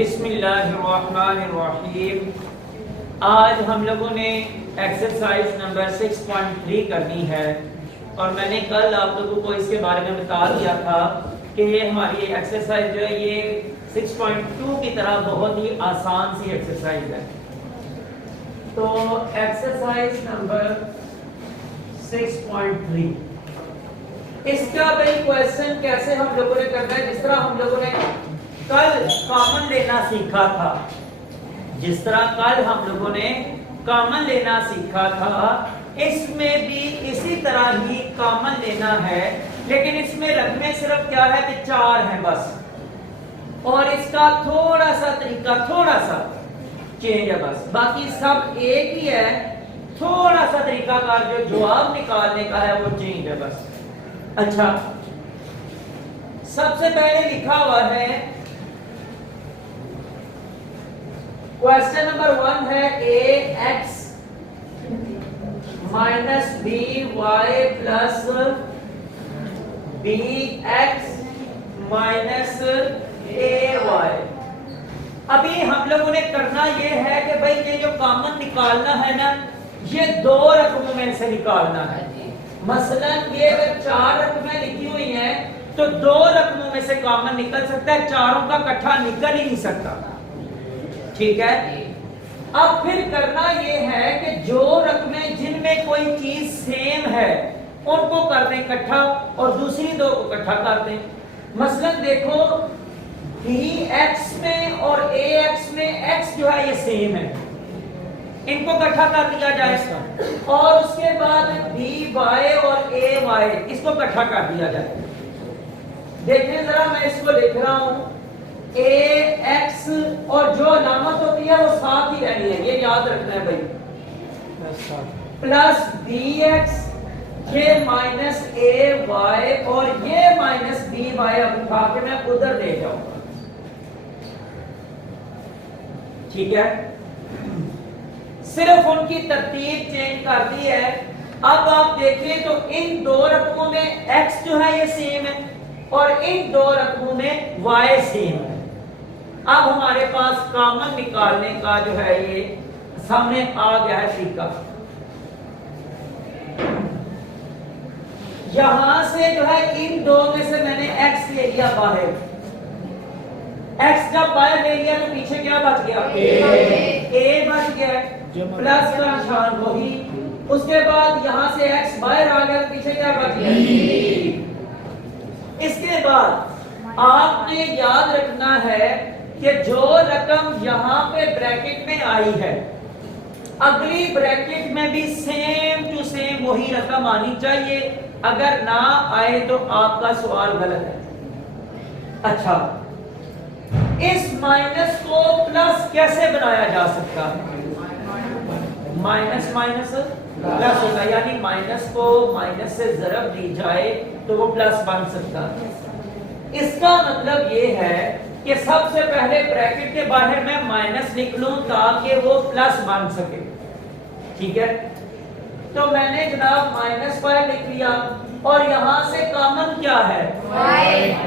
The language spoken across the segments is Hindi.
बिस्मिल्लाहिर्रहमानिर्रहीम। आज हम लोगों ने एक्सरसाइज नंबर 6.3 करनी है और मैंने कल आप लोगों को इसके बारे में बता दिया था कि ये हमारी एक्सरसाइज जो है ये 6.2 की तरह बहुत ही आसान सी एक्सरसाइज है। तो एक्सरसाइज नंबर 6.3 इसका भाई क्वेश्चन कैसे हम लोगों ने करना है, जिस तरह हम लोगों ने कल कॉमन लेना सीखा था, जिस तरह कल हम लोगों ने कॉमन लेना सीखा था, इसमें भी इसी तरह ही कॉमन लेना है, लेकिन इसमें रकमें सिर्फ क्या है कि 4 हैं बस, और इसका थोड़ा सा तरीका थोड़ा सा चेंज है बस, बाकी सब एक ही है। थोड़ा सा तरीका का जो जवाब निकालने का है वो चेंज है बस। अच्छा, सबसे पहले लिखा हुआ है क्वेश्चन नंबर 1 है ax minus by plus bx minus ay। अभी हम लोगों ने करना ये है कि भाई ये जो कॉमन निकालना है ना, ये 2 रकमों में से निकालना है। मसलन ये अगर 4 रकमें लिखी हुई हैं तो 2 रकमों में से कॉमन निकल सकता है, चारों का इकट्ठा निकल ही नहीं सकता। ठीक है, अब फिर करना ये है कि जो रकमें जिनमें कोई चीज सेम है उनको कर दें इकट्ठा और दूसरी 2 को इकट्ठा कर दें। मसलन देखो bx में और ax में x जो है ये सेम है, इनको इकट्ठा कर दिया जाएगा, और उसके बाद by और ay इसको इकट्ठा कर दिया जाए। देखिए जरा मैं इसको लिख रहा हूं, ax और जो अलामत होती है वो साथ ही रहनी है, ये याद रखना है भाई, प्लस bx ये माइनस ay और ये माइनस by अब उठा के मैं उधर ले जाऊंगा। ठीक है, सिर्फ उनकी तरतीब चेंज कर दी है। अब आप देखिए तो इन 2 रकमों में x जो है ये सेम है और इन 2 रकमों में y सेम है। अब हमारे पास कॉमन निकालने का जो है ये सामने आ गया है तरीका। यहां से जो है इन 2 में से मैंने x ले लिया बाहर, x जब बाहर ले लिया तो पीछे क्या बच गया, a बच गया, प्लस का निशान वही। उसके बाद यहां से x बाहर आ गया तो पीछे क्या बच गया, इसके बाद आपने याद रखना है कि जो रकम यहां पे ब्रैकेट में आई है अगली ब्रैकेट में भी सेम टू सेम वही रकम आनी चाहिए, अगर ना आए तो आपका सवाल गलत है। अच्छा, इस माइनस को प्लस कैसे बनाया जा सकता है, माइनस माइनस प्लस होगा, यानी माइनस को माइनस से ज़रब दी जाए तो वो प्लस बन सकता है। इसका मतलब ये है कि सबसे पहले ब्रैकेट के बाहर मैं माइनस लिख लूं ताकि वो प्लस बन सके। ठीक है, तो मैंने जनाब माइनस y लिख लिया और यहां से कॉमन क्या है, y।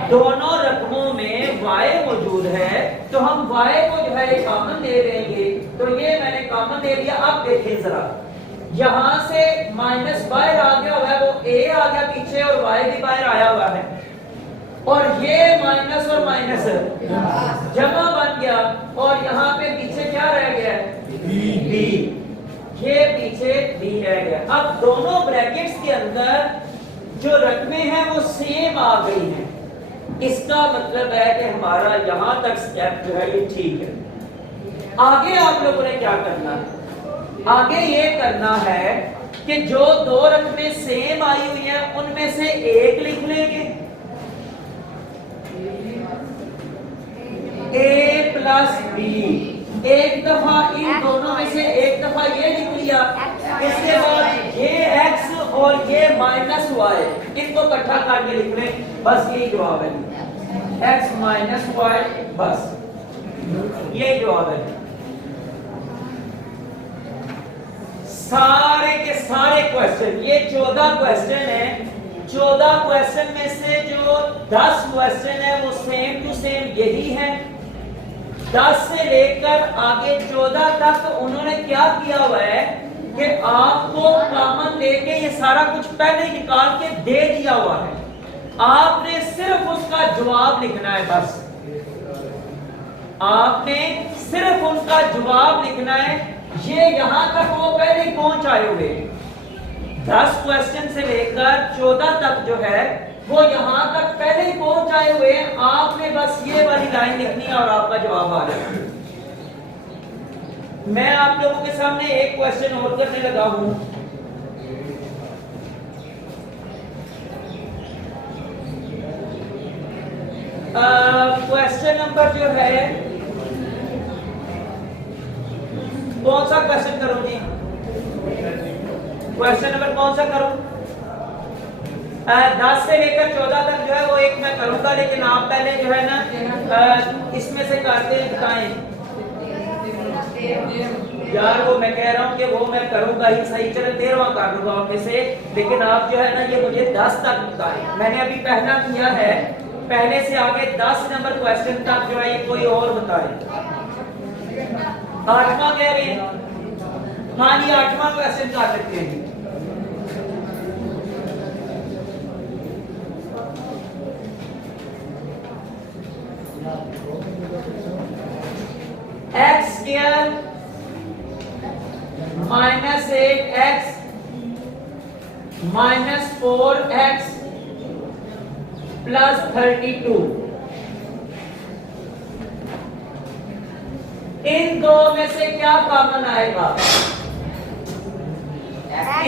दोनों रकमों में y मौजूद है तो हम y को जो है कॉमन दे देंगे, तो ये मैंने कॉमन दे दिया। अब देखिए जरा, यहां से माइनस बाहर आ गया हुआ है, वो a आ गया पीछे और y भी बाहर आया हुआ है, और ये माइनस और माइनस जमा बन गया और यहाँ पे पीछे क्या रह गया, b, ये पीछे b रह गया। अब दोनों ब्रैकेट्स के अंदर जो रकमें हैं वो सेम आ गई हैं, इसका मतलब है कि हमारा यहां तक स्टेप जो है ये ठीक है। आगे आप लोगों ने क्या करना है, आगे ये करना है कि जो 2 रकमें सेम आई हुई हैं उनमें से एक लिख लेंगे, a प्लस b, एक दफा इन दोनों में से एक दफा ये लिख लिया, इसके बाद ये x और ये माइनस y इनको इकट्ठा करके लिख लें, बस यही जवाब है, x माइनस y, बस यही जवाब है। सारे के सारे क्वेश्चन, ये 14 क्वेश्चन है, 14 क्वेश्चन में से जो 10 क्वेश्चन है वो सेम टू सेम यही है, 10 से लेकर आगे 14 तक उन्होंने क्या किया हुआ है कि आपको कॉमन लेके ये सारा कुछ पहले ही निकाल के दे दिया हुआ है, आपने सिर्फ उसका जवाब लिखना है। बस आपने सिर्फ उनका जवाब लिखना है। ये यहां तक वो पहले ही पहुंच आए हुए, 10 क्वेश्चन से लेकर 14 तक जो है वो यहां तक पहले ही पहुंच आए हुए हैं। आपने बस ये वाली लाइन लिखनी है और आपका जवाब आ जाएगा। मैं आप लोगों के सामने एक क्वेश्चन और करने लगा हूं। क्वेश्चन नंबर जो है, कौन सा क्वेश्चन करूं जी? क्वेश्चन नंबर कौन सा करूं? 10 से लेकर 14 तक जो है वो एक मैं करूंगा, लेकिन आप पहले जो है ना इसमें से करते बताएं यार। वो मैं कह रहा हूं कि वो मैं करूंगा ही सही, चलो 13वां कर लूंगा उनमें से, लेकिन आप जो है ना ये मुझे 10 तक बताएं। मैंने अभी पहला किया है, पहले से आगे 10 नंबर क्वेश्चन तक जो है ये कोई और बताए। 8वां कह रहे हैं? हाँ जी 8वां क्वेश्चन कर लेते हैं। X square minus 8x minus 4x plus 32, इन दो में से क्या कॉमन आएगा?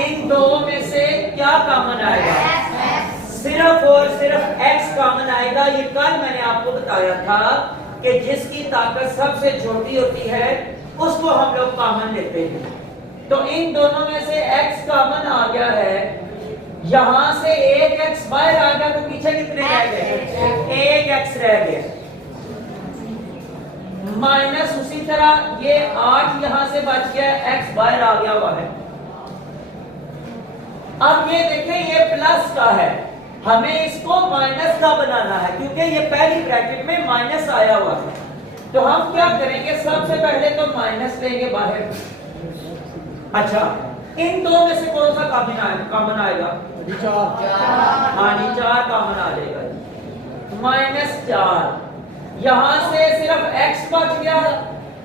इन दो में से क्या कॉमन आएगा? सिर्फ और सिर्फ x कॉमन आएगा। ये कल मैंने आपको बताया था कि जिसकी ताकत सबसे छोटी होती है उसको हम लोग कॉमन लेते हैं। तो इन दोनों में से x कॉमन आ गया है, यहां से एक x बाहर आ गया, तो पीछे कितने रह गए? एक x रह गया। माइनस उसी तरह ये 8 यहां से बच गया, x बाहर आ गया हुआ है। अब ये देखें ये प्लस का है, हमें इसको माइनस का बनाना है क्योंकि ये पहली ब्रैकेट में माइनस आया हुआ है। तो हम क्या करेंगे, सबसे पहले तो माइनस लेंगे बाहर। अच्छा, इन दो में से कौन सा कॉमन आएगा? 4। हाँ जी 4 कॉमन आ जाएगा। -4, यहां से सिर्फ x बच गया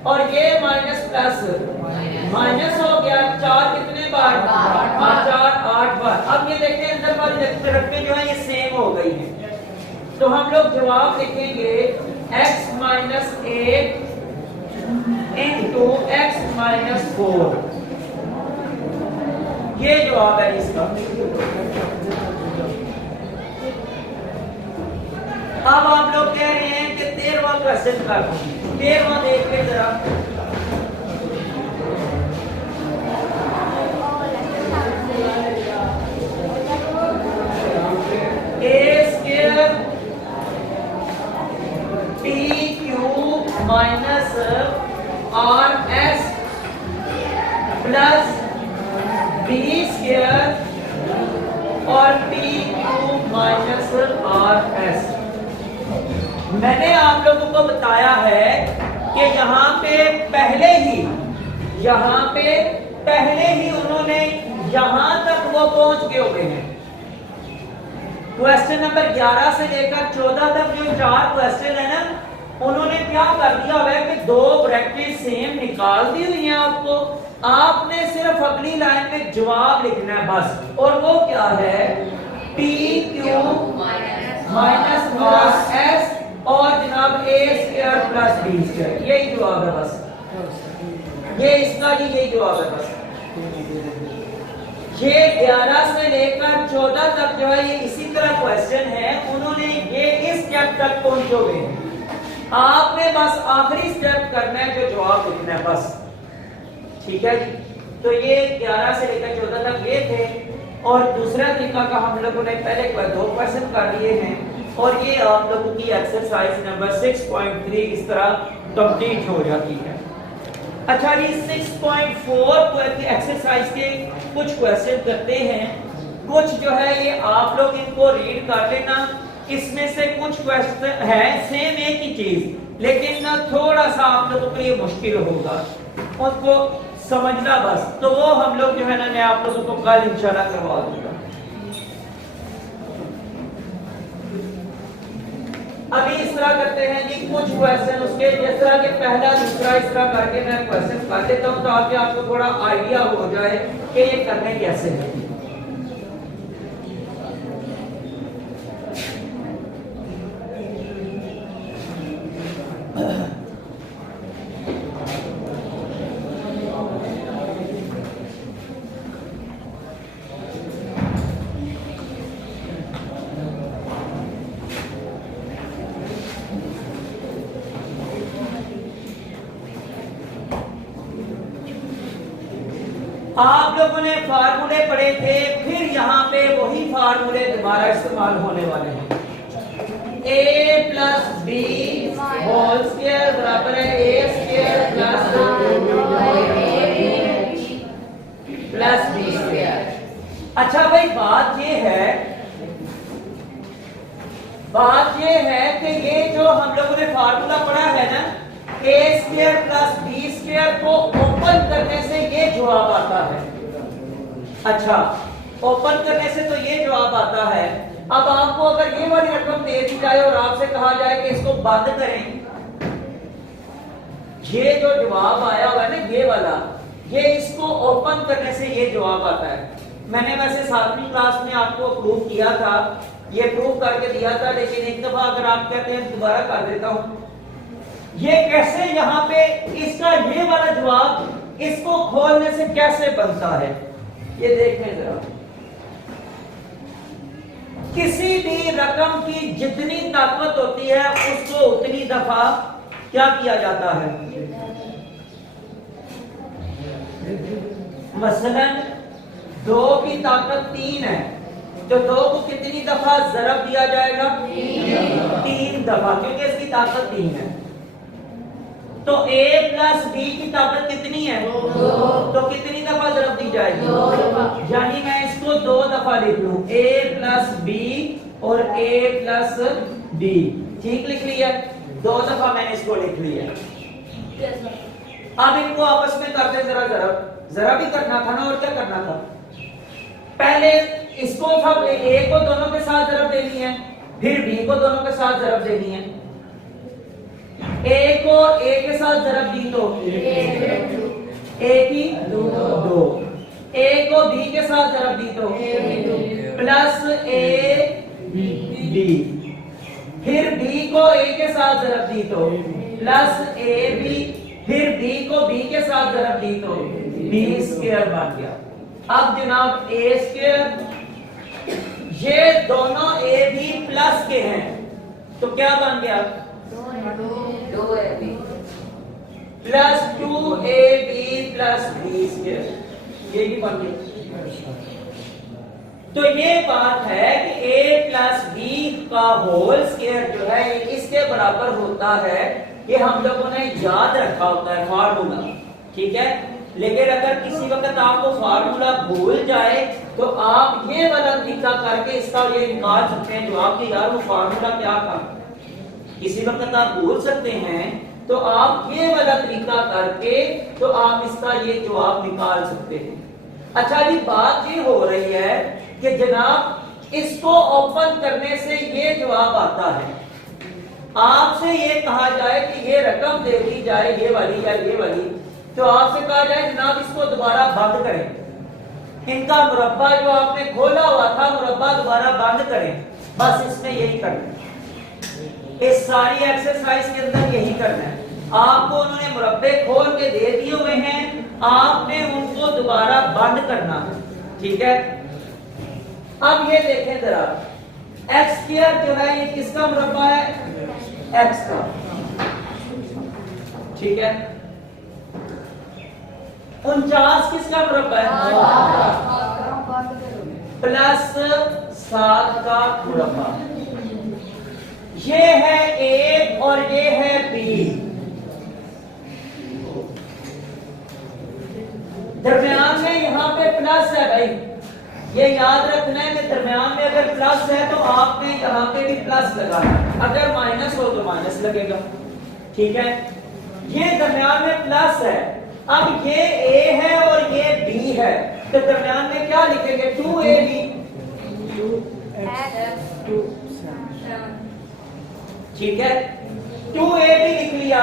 और ये माइनस प्लस माइनस हो गया। 4 कितने बार? 4 8 बार। अब ये देखें अंदर वाली रकमें जो है ये सेम हो गई है, तो हम लोग जवाब लिखेंगे x minus 8 into x minus 4। ये जवाब है इसका। अब आप लोग कह रहे हैं कि 13वां क्वेश्चन कर, 13वां देख के जरा। a square p cube minus r s plus b square और p cube minus r s। मैंने आप लोगों को बताया है कि यहाँ पे पहले ही उन्होंने यहाँ तक वो पहुंच गए हुए हैं। क्वेश्चन नंबर 11 से लेकर 14 तक जो 4 क्वेश्चन है ना, उन्होंने क्या कर दिया हुआ है कि 2 ब्रैकेट सेम निकाल दी हुई है आपको। आपने सिर्फ अगली लाइन में जवाब लिखना है बस, और वो क्या है? p cube minus r s और जनाब a square plus b square, यही जवाब है बस। ये इसका ही यही जवाब है बस। ये 11 से लेकर 14 तक जो है ये इसी तरह क्वेश्चन है, उन्होंने ये इस स्टेप तक पहुंचे हुए हैं। आपने बस आखिरी स्टेप करना है जो जवाब लिखना है बस, ठीक है जी। तो ये 11 से लेकर 14 तक ये थे, और दूसरा तरीका का हम लोगों ने पहले 2 क्वेश्चन कर लिए हैं, और ये आप लोगों की एक्सरसाइज नंबर 6.3 इस तरह कंप्लीट हो जाती है। अच्छा जी 6.4 की एक्सरसाइज के कुछ क्वेश्चन करते हैं। कुछ जो है ये आप लोग इनको रीड कर लेना, इसमें से कुछ क्वेश्चन है सेम एक ही चीज, लेकिन ना थोड़ा सा आप लोगों के लिए मुश्किल होगा उसको समझना बस। तो वो हम लोग जो है ना मैं आप लोगों को कल इंशाल्लाह करवा दूंगा। अभी इस तरह करते हैं जी कुछ क्वेश्चन उसके जिस तरह के पहला दूसरा इस तरह करके मैं क्वेश्चन कर देता हूं ताकि आपको थोड़ा आइडिया हो जाए कि ये करने कैसे हैं। आप लोगों ने फार्मूले पढ़े थे, फिर यहाँ पे वही फार्मूले दोबारा इस्तेमाल होने वाले हैं। a plus B whole square बराबर है a square plus B square. अच्छा भाई बात ये है कि ये जो हम लोगों ने फार्मूला पढ़ा है ना a square plus B square को ओपन करने से ये जवाब आता है। अच्छा ओपन करने से तो ये जवाब आता है। अब आपको अगर ये वाली रकम दे दी जाए और आपसे कहा जाए कि इसको बंद करें, ये जो जवाब आया हुआ है ना ये वाला, ये इसको ओपन करने से ये जवाब आता है। मैंने वैसे 7वीं क्लास में आपको प्रूव किया था, ये प्रूव करके दिया था, लेकिन एक दफा अगर आप कहते हैं दोबारा कर देता हूं। ये कैसे यहाँ पे इसका ये वाला जवाब इसको खोलने से कैसे बनता है ये देखें जरा। किसी भी रकम की जितनी ताकत होती है उसको उतनी दफा क्या किया जाता है। मसलन 2 की ताकत 3 है तो 2 को कितनी दफा ज़रब दिया जाएगा? 3 दफा, क्योंकि इसकी ताकत 3 है। तो a प्लस b की ताकत कितनी है? 2। तो कितनी दफा ज़रब दी जाएगी? 2। यानी मैं इसको 2 दफा लिख लूं, a प्लस b और a प्लस b। ठीक लिख लिया, 2 दफा मैंने इसको लिख लिया। अब इनको आपस में करते जरा ज़रब, जरा भी करना था ना, और क्या करना था? पहले इसको सब a को दोनों के साथ ज़रब देनी है, फिर b को दोनों के साथ ज़रब देनी है। a को a के साथ ज़रब दी तो a की 2, a को b के साथ ज़रब दी तो प्लस a b, फिर b को a के साथ ज़रब दी तो प्लस a b, फिर b को b के साथ ज़रब दी तो b स्क्वायर बन गया। अब जनाब a स्क्वायर, ये दोनों a b प्लस के हैं तो क्या बन गया? 2ab plus 2ab plus b square, ये भी बन गया। तो ये बात है कि a प्लस b का होल स्क्वायर जो है ये किसके बराबर होता है, ये हम लोगों ने याद रखा होता है फार्मूला, ठीक है। लेकिन अगर किसी वक्त आपको फार्मूला भूल जाए तो आप ये वाला तरीका करके इसका ये निकाल सकते हैं जवाब कि यार वो फार्मूला क्या था। किसी वक्त आप भूल सकते हैं तो आप ये वाला तरीका करके तो आप इसका ये जवाब निकाल सकते हैं। अच्छा जी बात ये हो रही है कि जनाब इसको ओपन करने से ये जवाब आता है। आपसे ये कहा जाए कि ये रकम दे दी जाए ये वाली या ये वाली, तो आपसे कहा जाए जनाब इसको दोबारा बंद करें, इनका मुरब्बा जो आपने खोला हुआ था मुरब्बा दोबारा बंद करें। बस इसमें यही करना है, इस सारी एक्सरसाइज के अंदर यही करना है। आपको उन्होंने मुरब्बे खोल के दे दिए हुए हैं, आपने उनको दोबारा बंद करना है, ठीक है। अब ये देखें जरा, एक्स स्क्वायर जो है ये किसका मुरब्बा है? एक्स का, ठीक है। 49 किसका मुरब्बा है? प्लस 7 का मुरब्बा। ये है A और ये है B, दरमियान में यहाँ पे प्लस है भाई, ये याद रखना है कि दरमियान में अगर प्लस है तो आपने यहाँ पे भी प्लस लगाना है। अगर माइनस हो तो माइनस लगेगा, ठीक है। ये दरमियान में प्लस है, अब ये a है और ये b है, तो दरमियान में क्या लिखेंगे? 2ab, ठीक है, 2ab लिख लिया।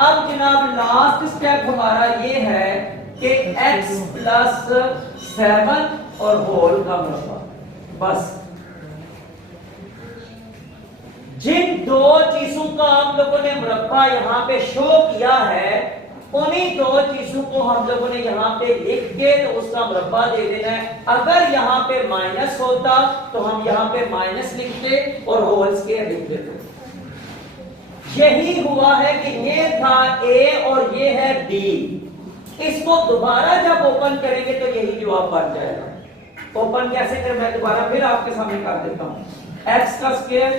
अब जनाब लास्ट स्टेप हमारा ये है कि x प्लस 7 और होल का मुरब्बा। बस जिन दो चीजों का हम लोगों ने मुरब्बा यहाँ पे शो किया है, उन्हीं दो चीजों को हम लोगों ने यहाँ पे लिख के तो उसका मुरब्बा दे देना है। अगर यहाँ पे माइनस होता तो हम यहाँ पे माइनस लिखते और होल स्क्वायर लिख देते। यही हुआ है कि ये था a और ये है b। इसको दोबारा जब ओपन करेंगे तो यही जवाब बन जाएगा। ओपन कैसे करें मैं दोबारा फिर आपके सामने कर देता हूँ। x का square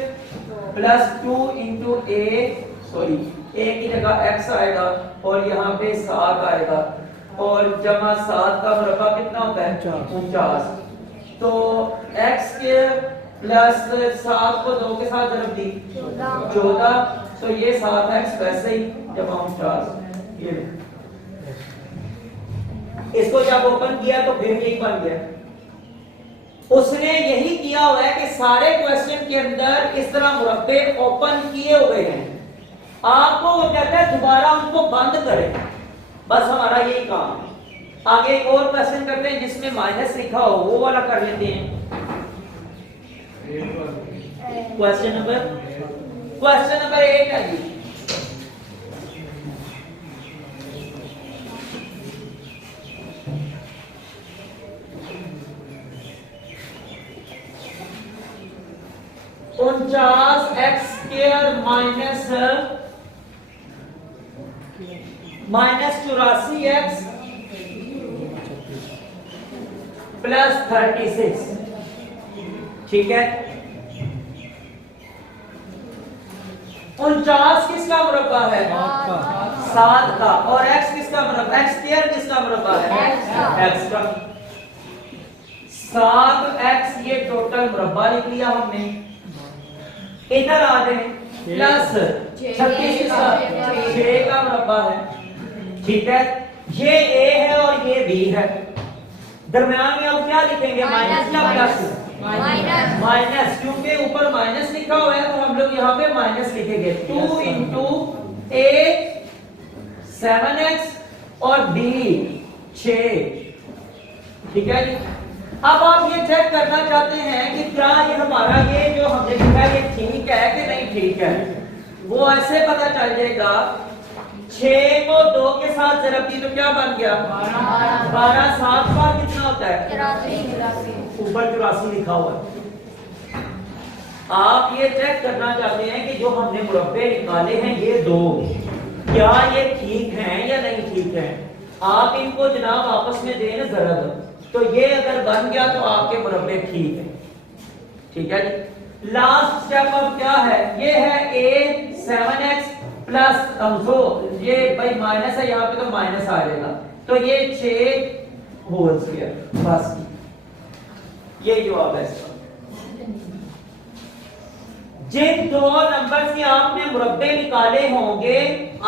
plus 2 into a, sorry a की जगह x आएगा और यहाँ पे 7 आएगा और जमा 7 का मुरब्बा कितना होता है? 49। तो x स्क्वायर प्लस 7 को 2 के साथ जब दी 14, तो ये 7x वैसे ही जमा 49। ये इसको जब ओपन किया तो फिर यही बन गया। उसने यही किया हुआ है कि सारे क्वेश्चन के अंदर इस तरह मुरब्बे ओपन किए हुए हैं, आपको वो कहता है दोबारा उनको बंद करें। बस हमारा यही काम है। आगे एक और क्वेश्चन करते हैं जिसमें माइनस लिखा हो, वो वाला कर लेते हैं। क्वेश्चन नंबर 8 है जी। X square minus 84x plus 36, ठीक है। 49 किसका मुरब्बा है? 7 का। और x किसका मुरब्बा? x स्क्वायर किसका मुरब्बा है? x का। 7x ये टोटल मुरब्बा लिख लिया हमने। इधर आ जाए प्लस 36 किसका? 6 का मुरब्बा है, ठीक है। ये a है और ये b है। दरम्यान में अब क्या लिखेंगे? माइनस या प्लस? माइनस, क्योंकि ऊपर माइनस लिखा हुआ है तो हम लोग यहाँ पे माइनस लिखेंगे। 2 इंटू a 7x और b 6, ठीक है जी। अब आप ये चेक करना चाहते हैं कि क्या ये हमारा ये जो हमने लिखा है ये ठीक है कि नहीं ठीक है। वो ऐसे पता चल जाएगा। 6 को 2 के साथ जरब दी तो क्या बन गया? 12। 7 बार कितना होता है? ऊपर 84 लिखा हुआ है। आप ये चेक करना चाहते हैं कि जो हमने मुरब्बे निकाले हैं ये दो, क्या ये ठीक हैं या नहीं ठीक हैं। आप इनको जनाब आपस में दें जरब, तो ये अगर बन गया तो आपके मुरब्बे ठीक है, ठीक है जी। लास्ट स्टेप अब क्या है? ये है a 7x प्लस जो ये भाई माइनस है यहाँ पे तो माइनस आ जाएगा, तो ये 6 होल स्क्वायर। बस ये जवाब है इसका। जिन दो नंबर्स के आपने मुरब्बे निकाले होंगे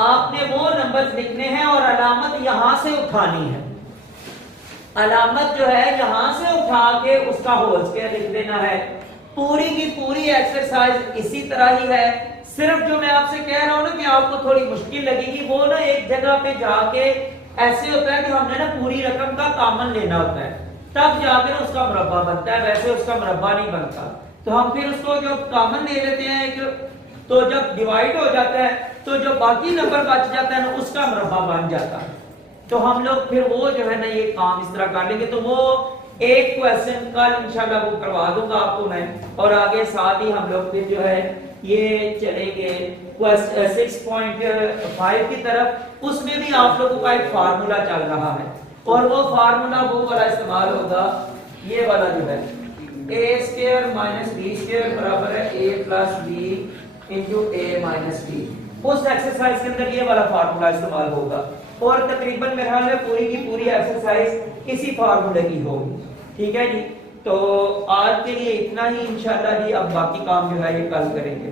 आपने वो नंबर्स लिखने हैं और अलामत यहां से उठानी है। अलामत जो है यहां से उठा के उसका होल स्क्वायर लिख देना है। पूरी की पूरी एक्सरसाइज इसी तरह ही है। सिर्फ जो मैं आपसे कह रहा हूं ना कि आपको थोड़ी मुश्किल लगेगी, वो ना एक जगह पे जाके ऐसे होता है कि हमने ना पूरी रकम का कॉमन लेना होता है, तब जाकर उसका मुरब्बा बनता है, वैसे उसका मुरब्बा नहीं बनता। तो हम फिर उसको जो कॉमन ले लेते हैं एक, तो जब डिवाइड हो जाता है तो जो बाकी नंबर बच जाता है ना उसका मुरब्बा बन जाता है। तो हम लोग फिर वो जो है ना ये काम इस तरह कर लेंगे। तो वो एक क्वेश्चन कल इंशाल्लाह वो करवा दूंगा आपको मैं, और आगे साथ ही हम लोग फिर जो है ये चलेंगे 6.5 की तरफ। उसमें भी आप लोगों का एक फार्मूला चल रहा है और वो फार्मूला वो वाला इस्तेमाल होगा, ये वाला जो है a square minus b square बराबर है a plus b into a minus b। उस एक्सरसाइज के अंदर ये वाला फार्मूला इस्तेमाल होगा और तकरीबन मेरे ख्याल में पूरी की पूरी एक्सरसाइज इसी फार्मूले की होगी, ठीक है जी। तो आज के लिए इतना ही इंशाल्लाह जी। अब बाकी काम जो है ये कल करेंगे।